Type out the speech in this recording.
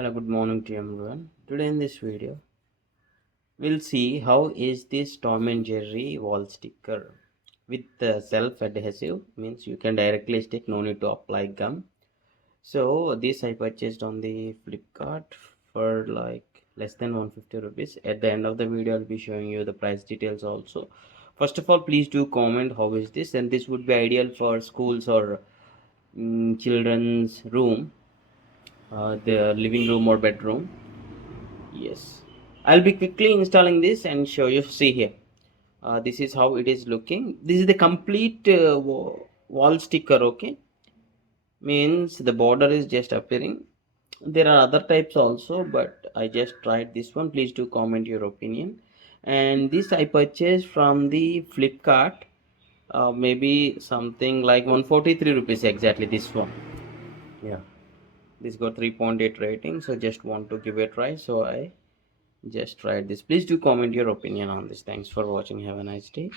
Hello, good morning to everyone. Today in this video, we'll see how is this Tom and Jerry wall sticker with self-adhesive, means you can directly stick, no need to apply gum. So this I purchased on the Flipkart for like less than 150 rupees. At the end of the video, I'll be showing you the price details also. First of all, please do comment how is this, and this would be ideal for schools or children's room, their living room or bedroom. Yes, I'll be quickly installing this and show you. See here, this is how it is looking. This is the complete wall sticker. Okay, means the border is just appearing. There are other types also, but I just tried this one. Please do comment your opinion. And this I purchased from the Flipkart, maybe something like 143 rupees exactly. This one, yeah, this got 3.8 rating, so just want to give it a try, so I just tried this. Please do comment your opinion on this. Thanks for watching. Have a nice day.